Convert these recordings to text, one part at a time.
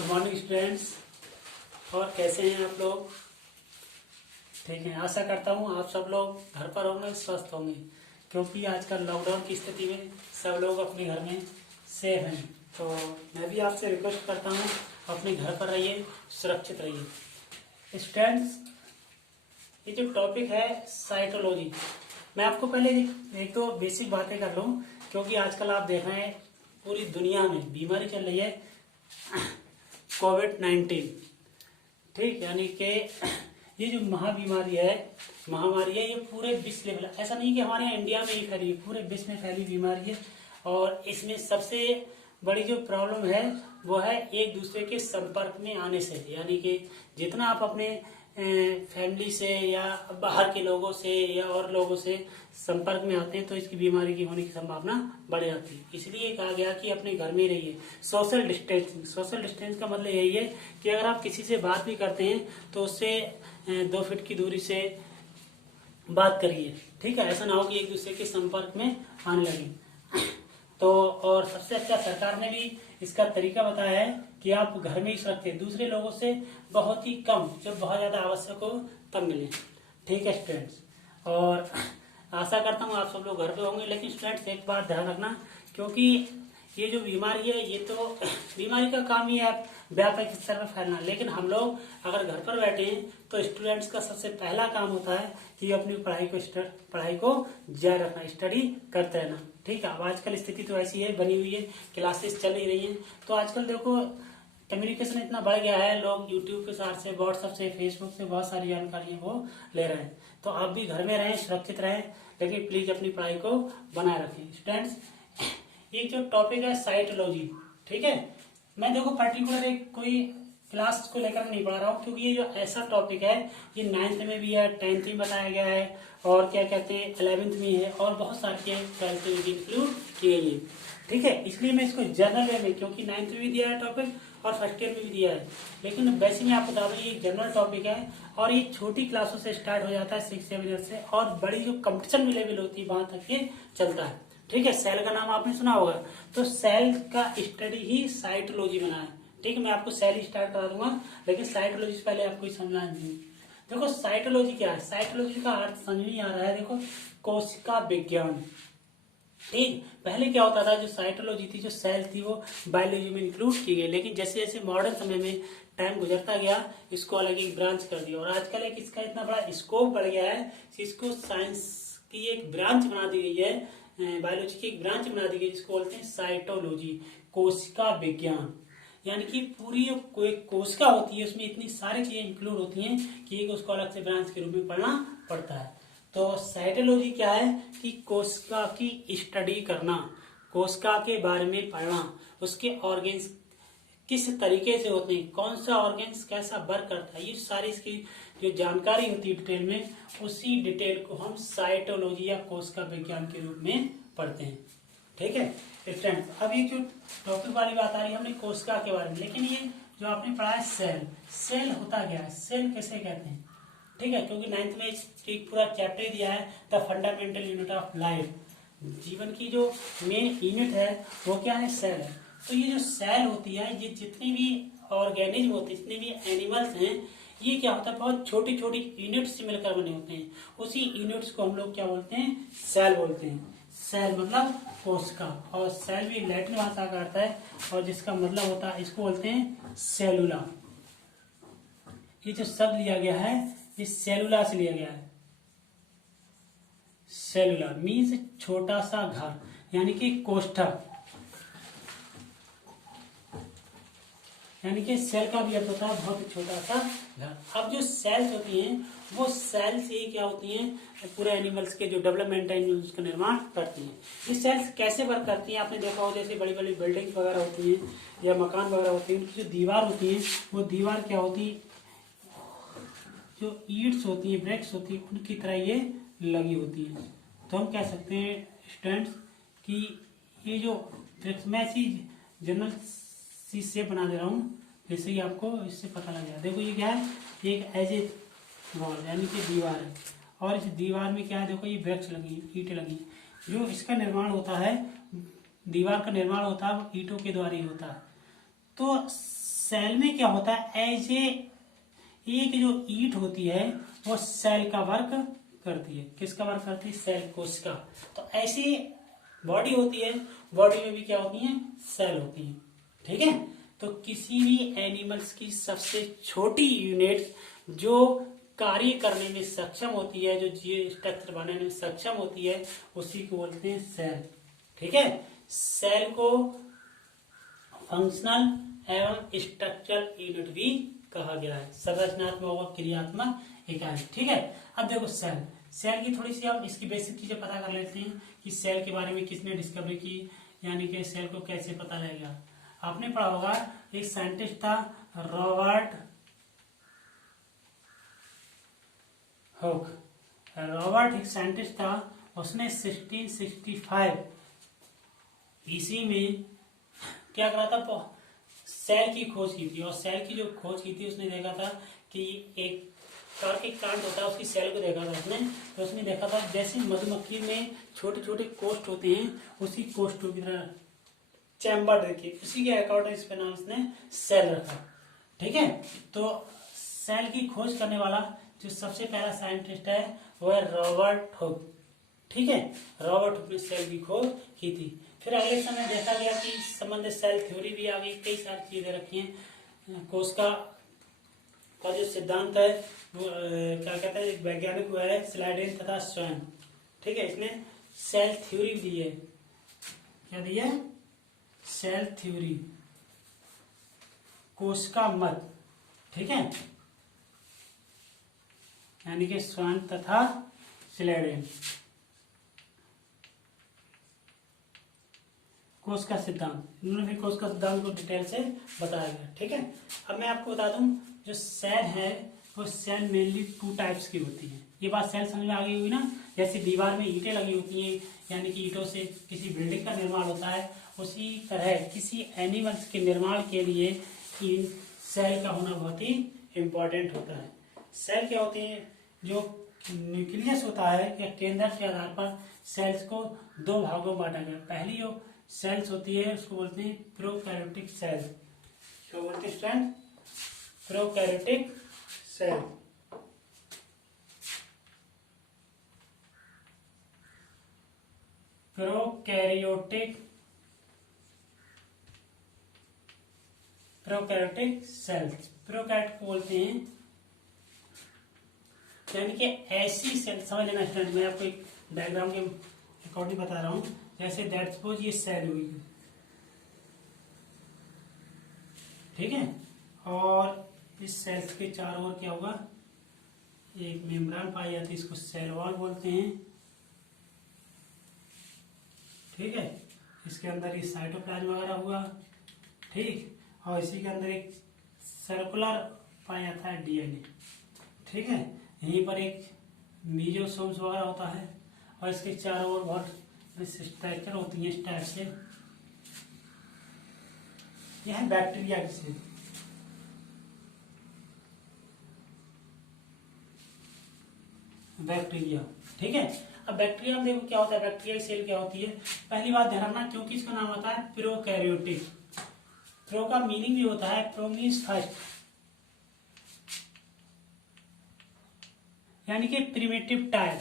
Good morning students. और कैसे हैं आप लोग? ठीक है, आशा करता हूँ आप सब लोग घर पर होंगे, स्वस्थ होंगे, क्योंकि आजकल लॉकडाउन की स्थिति में सब लोग अपने घर में सेफ हैं। तो मैं भी आपसे रिक्वेस्ट करता हूँ, अपने घर पर रहिए, सुरक्षित रहिए। स्टूडेंट्स, ये जो टॉपिक है साइटोलॉजी, मैं आपको पहले एक तो बेसिक बातें कर लूँ, क्योंकि आजकल आप देख रहे हैं पूरी दुनिया में बीमारी चल रही है कोविड-19। ठीक, यानी कि ये जो महामारी है, ये पूरे विश्व लेवल, ऐसा नहीं कि हमारे यहाँ इंडिया में ही फैली है, पूरे विश्व में फैली बीमारी है। और इसमें सबसे बड़ी जो प्रॉब्लम है वो है एक दूसरे के संपर्क में आने से। यानी कि जितना आप अपने फैमिली से या बाहर के लोगों से या और लोगों से संपर्क में आते हैं तो इसकी बीमारी की होने की संभावना बढ़ जाती है। इसलिए कहा गया कि अपने घर में ही रहिए। सोशल डिस्टेंस का मतलब यही है कि अगर आप किसी से बात भी करते हैं तो उससे 2 फीट की दूरी से बात करिए। ठीक है, ऐसा ना हो कि एक दूसरे के संपर्क में आने लगे। तो और सबसे अच्छा सरकार ने भी इसका तरीका बताया है कि आप घर में ही सुरक्षित, दूसरे लोगों से बहुत ही कम, जब बहुत ज्यादा आवश्यक हो तब मिले। ठीक है स्टूडेंट्स, और आशा करता हूँ आप सब लोग घर पे होंगे। लेकिन स्टूडेंट्स एक बात ध्यान रखना, क्योंकि ये जो बीमारी है, ये तो बीमारी का काम ही है व्यापक स्तर पर फैलना। लेकिन हम लोग अगर घर पर बैठे हैं तो स्टूडेंट्स का सबसे पहला काम होता है कि अपनी पढ़ाई को जारी रखना, स्टडी करते रहना। ठीक है, अब आजकल स्थिति तो ऐसी है, बनी हुई है, क्लासेस चल ही रही हैं। तो आजकल देखो कम्युनिकेशन इतना बढ़ गया है, लोग यूट्यूब के साथ से, व्हाट्सएप से, फेसबुक से बहुत सारी जानकारी वो ले रहे हैं। तो आप भी घर में रहें, सुरक्षित रहें, लेकिन प्लीज अपनी पढ़ाई को बनाए रखें। स्टूडेंट्स, ये जो टॉपिक है साइटोलॉजी, ठीक है, मैं देखो पर्टिकुलर एक कोई क्लास को लेकर नहीं पढ़ा रहा हूँ, क्योंकि ये जो ऐसा टॉपिक है ये 9th में भी है, 10th में बताया गया है, और क्या कहते हैं 11th में है, और बहुत सारे 12th में भी इंक्लूड किए गए। ठीक है, इसलिए मैं इसको जनरल वे में, क्योंकि 9th में भी दिया है टॉपिक और फर्स्ट ईयर में भी दिया है, लेकिन वैसे मैं आपको बता दूं ये जनरल टॉपिक है और ये छोटी क्लासों से स्टार्ट हो जाता है 6-7 ईयर से, और बड़ी जो कंपटीशन में लेवल होती है वहां तक ये चलता है। ठीक है, सेल का नाम आपने सुना होगा, तो सेल का स्टडी ही साइटोलॉजी बना है। ठीक है, मैं आपको सेल ही स्टार्ट करा दूंगा, लेकिन साइटोलॉजी से पहले आपको समझना है। देखो साइटोलॉजी क्या है, साइटोलॉजी का अर्थ समझ में आ रहा है। देखो कोशिका विज्ञान। ठीक, पहले क्या होता था, जो साइटोलॉजी थी, जो सेल थी, वो बायोलॉजी में इंक्लूड की गई, लेकिन जैसे जैसे मॉडर्न समय में टाइम गुजरता गया इसको अलग एक ब्रांच कर दिया, और आजकल एक इसका इतना बड़ा स्कोप बढ़ गया है कि इसको साइंस की एक ब्रांच बना दी गई है, बायोलॉजी की एक ब्रांच बना दी गई, जिसको बोलते हैं साइटोलॉजी, कोशिका विज्ञान। यानी कि पूरी जो कोई कोशिका होती है उसमें इतनी सारी चीजें इंक्लूड होती हैं कि एक उसको अलग से ब्रांच के रूप में पढ़ना पड़ता है। तो साइटोलॉजी क्या है कि कोशिका की स्टडी करना, कोशिका के बारे में पढ़ना, उसके ऑर्गेन्स किस तरीके से होते हैं, कौन सा ऑर्गेन्स कैसा वर्क करता है, ये सारी इसकी जो जानकारी होती है डिटेल में, उसी डिटेल को हम साइटोलॉजी या कोशिका विज्ञान के रूप में पढ़ते हैं। ठीक है स्टूडेंट, अब ये जो टॉपिक वाली बात आ रही है हमने कोशिका के बारे में, लेकिन ये जो आपने पढ़ा है सेल होता क्या है, सेल कैसे कहते हैं? ठीक है, क्योंकि 9th में एक पूरा चैप्टर दिया है the fundamental unit of life, जीवन की जो मेन यूनिट है वो क्या है, सेल है। तो ये जो सेल होती है, ये जितने भी ऑर्गेनिज्म होते हैं, जितने भी एनिमल्स हैं, ये क्या होता है, बहुत छोटी छोटी यूनिट्स से मिलकर बने होते हैं। उसी यूनिट्स को हम लोग क्या बोलते हैं, सेल बोलते हैं। सेल मतलब कोशिका, और सेल भी लैटिन भाषा का अर्थ है, और जिसका मतलब होता है, इसको बोलते हैं सेलुला। ये जो शब्द लिया गया है ये सेलुला से लिया गया है। सेलुला मीन्स छोटा सा घर, यानी कि कोष्ठक, यानी कि सेल का भी अर्थ होता है बहुत छोटा सा घर। अब जो सेल्स होती हैं वो सेल्स ही क्या होती हैं, पूरे एनिमल्स के जो डेवलपमेंट है उसका निर्माण करती हैं। ये सेल्स कैसे वर्क करती हैं, आपने देखा हो जैसे बड़ी बड़ी बिल्डिंग्स वगैरह होती हैं या मकान वगैरह होते हैं, उनकी जो दीवार होती है वो दीवार क्या होती है, जो ईंट्स होती है, ब्रिक्स होती है, उनकी तरह ये लगी होती है। तो हम कह सकते हैं स्टूडेंट्स कि ये जो ब्रिक्स, मैं ऐसी जनरल सी शेप बना दे रहा हूँ जैसे कि आपको इससे पता लग जाए। देखो ये क्या है, एक एज ए वॉल, यानी कि दीवार है, और इस दीवार में क्या है, देखो ये ब्रिक्स लगी, ईंटें लगी। जो इसका निर्माण होता है, दीवार का निर्माण होता है वो ईंटों के द्वारा ही होता है। तो सेल में क्या होता है, एज ए एक जो ईट होती है वो सेल का वर्क करती है। किसका वर्क करती है, सेल, कोशिका। तो ऐसी बॉडी होती है, बॉडी में भी क्या होती है, सेल होती है। ठीक है, तो किसी भी एनिमल्स की सबसे छोटी यूनिट जो कार्य करने में सक्षम होती है, जो जीव स्ट्रक्चर बनाने में सक्षम होती है, उसी को बोलते हैं सेल। ठीक है, सेल को फंक्शनल एवं स्ट्रक्चरल यूनिट भी कहा गया है, संरचनात्मक और क्रियात्मक इकाई। ठीक है, अब देखो सेल, सेल की थोड़ी सी हम इसकी बेसिक चीजें पता कर लेते हैं कि सेल के बारे में किसने डिस्कवरी की, यानी कि सेल को कैसे पता लगेगा। आपने पढ़ा होगा, एक साइंटिस्ट था रॉबर्ट हुक। रॉबर्ट एक साइंटिस्ट था, उसने 1665 ईस्वी में क्या करा था, सेल की खोज की थी। और सेल की जो खोज की थी, उसने देखा था कि एक कांड होता है, उसकी सेल को देखा था उसने। तो उसने देखा था जैसे मधुमक्खी में छोटे छोटे कोष्ठ होते हैं, उसी कोष्ठों की तरह चैम्बर देखिए, उसी के अकॉर्डिंग इस पे नाम उसने सेल रखा। ठीक है, तो सेल की खोज करने वाला जो सबसे पहला साइंटिस्ट है वो है रॉबर्ट हुक। ठीक है, रॉबर्ट हुक ने सेल की खोज की थी। फिर अगले समय देखा गया कि संबंधित सेल थ्योरी भी आ गई, कई सारी चीजें रखी हैं। कोशिका का जो सिद्धांत है वो क्या कहते हैं, एक वैज्ञानिक हुआ है स्लाइडेन तथा स्वयं। ठीक है, इसने सेल थ्योरी दी है। क्या दी है, सेल थ्योरी, कोशिका मत। ठीक है, यानी कि स्वयं तथा स्लाइडेन, कोशिका सिद्धांत, इन्होंने भी कोशिका सिद्धांत को डिटेल से बताया गया। ठीक है, अब मैं आपको बता दूं, जो सेल है वो सेल मेनली 2 टाइप्स की होती है। ये बात सेल समझ में आ गई हुई ना, जैसे दीवार में ईंटें लगी होती हैं, यानी कि ईंटों से किसी बिल्डिंग का निर्माण होता है, उसी तरह किसी एनिमल्स के निर्माण के लिए इन सेल का होना बहुत ही इम्पोर्टेंट होता है। सेल क्या होते हैं, जो न्यूक्लियस होता है या केंद्र के आधार पर सेल्स को 2 भागों में बांटा गया। पहली जो सेल्स होती है उसको बोलते हैं प्रोकैरियोटिक सेल। क्या बोलते हैं student, prokaryotic cell. Prokaryotic cells, prokaryote को बोलते हैं, यानी कि ऐसी सेल, समझ लेना स्टूडेंट, मैं आपको एक डायग्राम के अकॉर्डिंग बता रहा हूं। जैसे दैट सपोज ये सेल हुई, ठीक है, और इस सेल्स के चारों ओर क्या होगा, एक मेम्ब्रेन पाई जाती है, इसको सेल वॉल बोलते हैं। ठीक है, इसके अंदर ये साइटोप्लाज्म वगैरह हुआ, ठीक, और इसी के अंदर एक सर्कुलर पाया जाता है डीएनए। ठीक है, यहीं पर एक मीजोसोम्स वगैरह होता है, और इसके चारों ओर बहुत स्ट्रक्चर होती है इस टाइप से। यह है बैक्टीरिया की सेल। बैक्टीरिया, ठीक है, अब बैक्टीरिया में देखो क्या होता है, बैक्टीरिया की सेल क्या होती है। पहली बात ध्यान रखना, क्योंकि इसका नाम होता है प्रोकैरियोटिक। प्रो का मीनिंग भी होता है, प्रो मीन्स फर्स्ट, यानी कि प्रिमिटिव टाइप।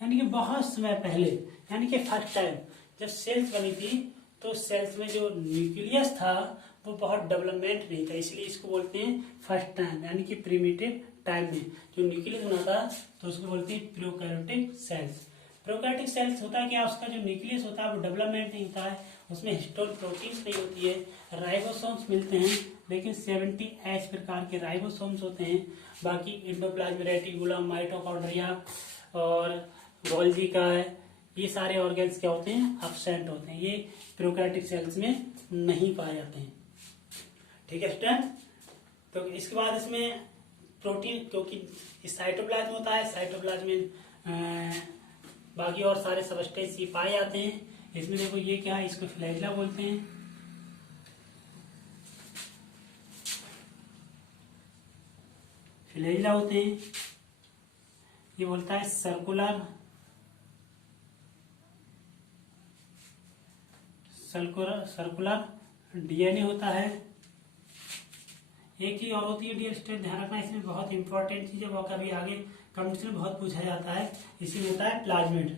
यानी कि बहुत समय पहले, यानी कि फर्स्ट टाइम जब सेल्स बनी थी, तो सेल्स में जो न्यूक्लियस था वो बहुत डेवलपमेंट नहीं था, इसलिए इसको बोलते हैं फर्स्ट टाइम, यानी कि प्रिमिटिव टाइम में जो न्यूक्लियस बना था, तो उसको बोलते हैं प्रोकैरियोटिक सेल्स। प्रोकैरियोटिक सेल्स होता है क्या, उसका जो न्यूक्लियस होता है वो डेवलपमेंट नहीं होता है, उसमें हिस्टोन प्रोटीन्स नहीं होती है, राइबोसोम्स मिलते हैं, लेकिन 70H प्रकार के राइबोसोम्स होते हैं। बाकी एंडोप्लाज्म रेटिकुलम, माइटोकॉन्ड्रिया और गोल्जी का है, ये सारे ऑर्गेन्स क्या होते हैं, एब्सेंट होते हैं, ये प्रोकैरियोटिक सेल्स में नहीं पाए जाते हैं। ठीक है स्टूडेंट, तो इसके बाद इसमें प्रोटीन, क्योंकि साइटोप्लाज्म होता है, साइटोप्लाज्म में बाकी और सारे सबस्टेंस ये पाए जाते हैं। इसमें देखो ये क्या है, इसको फ्लैजिला बोलते हैं। फ्लैजिला होते हैं, ये बोलता है सर्कुलर सर्कुलर डीएनए होता है। एक चीज और होती है डियर स्टूडेंट, ध्यान रखना, इसमें बहुत इंपॉर्टेंट चीज है, वो कभी आगे कंपटीशन में बहुत पूछा जाता है। इसी होता है प्लाज्मिड।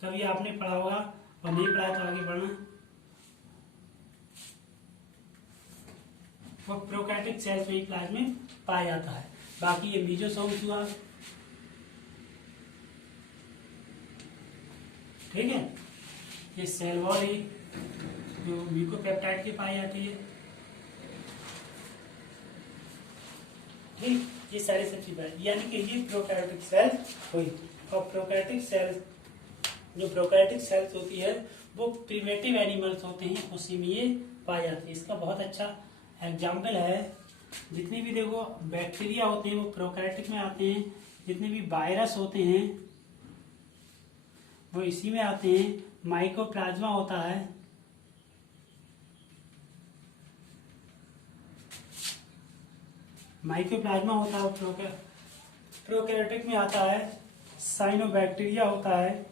कभी आपने पढ़ा होगा और नहीं पढ़ा तो आगे पढ़ना। वो प्रोकैरियोटिक सेल्स में ही प्लाज्मिड पाया जाता है। बाकी ये मीजोसोम्स हुआ, ठीक है, ये सेल वॉल ही जो म्यूकोपेप्टाइड की पाई जाती है, ठीक, ये सारी सब चीजें, यानी कि ये प्रोकैरियोटिक सेल हुई। और प्रोकैरियोटिक सेल्स, जो प्रोकैरियोटिक सेल्स होती है वो प्रिमेटिव एनिमल्स होते हैं, उसी में ये पाई जाती है। इसका बहुत अच्छा एग्जाम्पल है, जितने भी देखो बैक्टीरिया होते हैं वो प्रोकैरियोटिक में आते हैं, जितने भी वायरस होते हैं वो इसी में आते हैं। माइकोप्लाज्मा होता है, माइकोप्लाज्मा होता है वो प्रोकैरियोटिक में आता है। साइनोबैक्टीरिया होता है,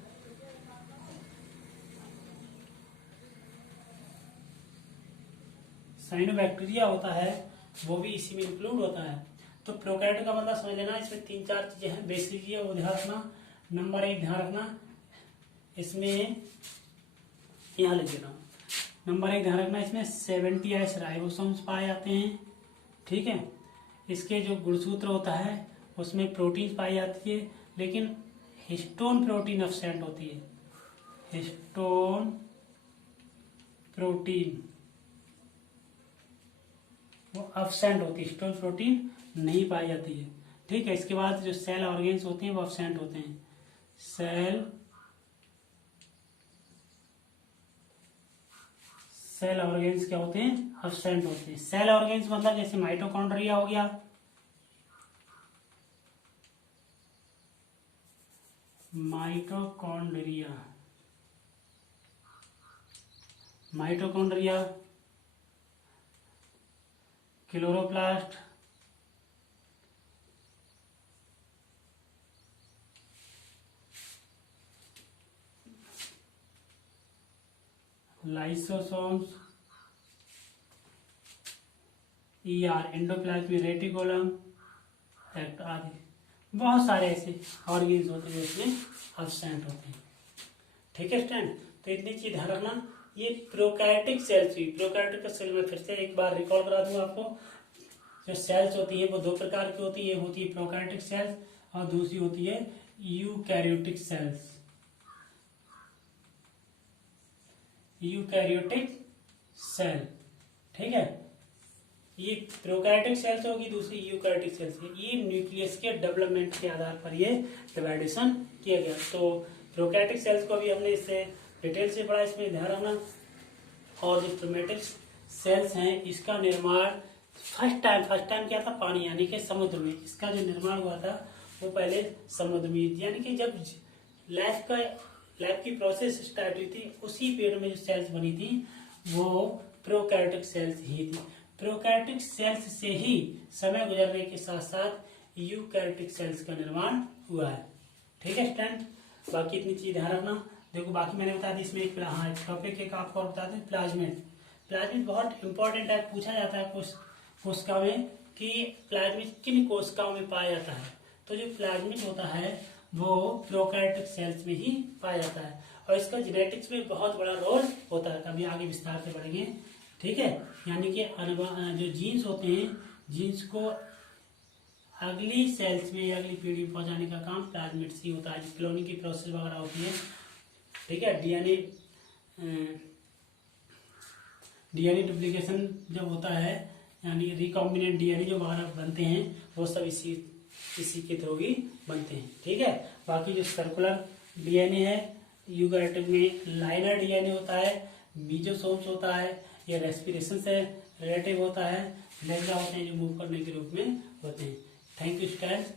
साइनोबैक्टीरिया होता है, वो भी इसी में इंक्लूड होता है। तो प्रोकैरियोटिक का मतलब समझ लेना, इसमें 3-4 चीजें हैं बेसिक चीजें, वो ध्यान रखना। नंबर 1 ध्यान रखना, इसमें यहाँ लिख देता हूँ। नंबर 1 ध्यान रखना, इसमें 70S राइबोसोम्स पाए जाते हैं, ठीक है। इसके जो गुणसूत्र होता है उसमें प्रोटीन पाई जाती है, लेकिन हिस्टोन प्रोटीन एब्सेंट होती है। हिस्टोन प्रोटीन वो एब्सेंट होती है, हिस्टोन प्रोटीन नहीं पाई जाती है, ठीक है। इसके बाद जो सेल ऑर्गेन्स होते हैं वो एब्सेंट होते हैं। सेल ऑर्गेन्स क्या होते हैं? एब्सेंट होते हैं। सेल ऑर्गेन्स मतलब जैसे माइटोकॉन्ड्रिया हो गया, mitochondria, mitochondria, chloroplast, lysosomes, ER endoplasmic reticulum आदि बहुत सारे ऐसे ऑर्गेन्स होते हैं जिसमें एब्सेंट होते हैं, ठीक है स्टूडेंट। तो इतनी चीज ध्यान रखना। ये प्रोकैरियोटिक सेल्स हुई। प्रोकैरियोटिक सेल में फिर से एक बार रिकॉल करा दूंगा आपको। जो सेल्स होती है वो 2 प्रकार की होती है, एक होती है प्रोकैरियोटिक सेल्स और दूसरी होती है यूकैरियोटिक सेल्स। यूकैरियोटिक सेल, ठीक है, ये प्रोकैरियोटिक सेल्स होगी, दूसरी यूकैरियोटिक सेल्स है। ये न्यूक्लियस के डेवलपमेंट के आधार पर ये डिवाइडेशन किया गया। तो प्रोकैरियोटिक सेल्स को भी हमने इससे डिटेल से पढ़ा, इसमें ध्यान रखना। और जो प्रिमिटिव सेल्स हैं इसका निर्माण फर्स्ट टाइम क्या था? पानी यानी कि समुद्र में। इसका जो निर्माण हुआ था वो पहले समुद्र में, यानी कि जब लाइफ की प्रोसेस स्टार्ट हुई थी उसी पीरियड में जो सेल्स बनी थी वो प्रोकैरियोटिक सेल्स ही थी। प्रोकैरियोटिक सेल्स से ही समय गुजरने के साथ साथ यूकैरियोटिक सेल्स का निर्माण हुआ है, ठीक है स्टूडेंट। बाकी इतनी चीज ध्यान रखना। देखो बाकी मैंने बता दी, इसमें एक टॉपिक एक आपको बता दें, प्लाज्मिड। प्लाज्मिड बहुत इंपॉर्टेंट है, पूछा जाता है कोशिका में कि प्लाज्मिड किन कोशिकाओं में पाया जाता है। तो जो प्लाज्मिड होता है वो प्रोकैरियोटिक सेल्स में ही पाया जाता है और इसका जेनेटिक्स में बहुत बड़ा रोल होता है। कभी आगे विस्तार से पढ़ेंगे, ठीक है। यानी कि जो जीन्स होते हैं, जीन्स को अगली सेल्स में अगली पीढ़ी में पहुंचाने का काम प्लाज्मिड से होता है। क्लोनिंग की प्रोसेस वगैरह होती है, ठीक है। डीएनए डुप्लीकेशन जब होता है, यानी रिकॉम्बिनेंट डीएनए जो वगैरह बनते हैं वो सब इसी के थ्रू ही बनते हैं, ठीक है। बाकी जो सर्कुलर डीएनए है, यूकैरियोटिक में लाइनर डीएनए होता है, मीजोसोम्स होता है, ये रेस्पिरेशन से रिलेटिव होता है, फ्लैगेला होते हैं जो मूव करने के रूप में होते हैं। Thank you students.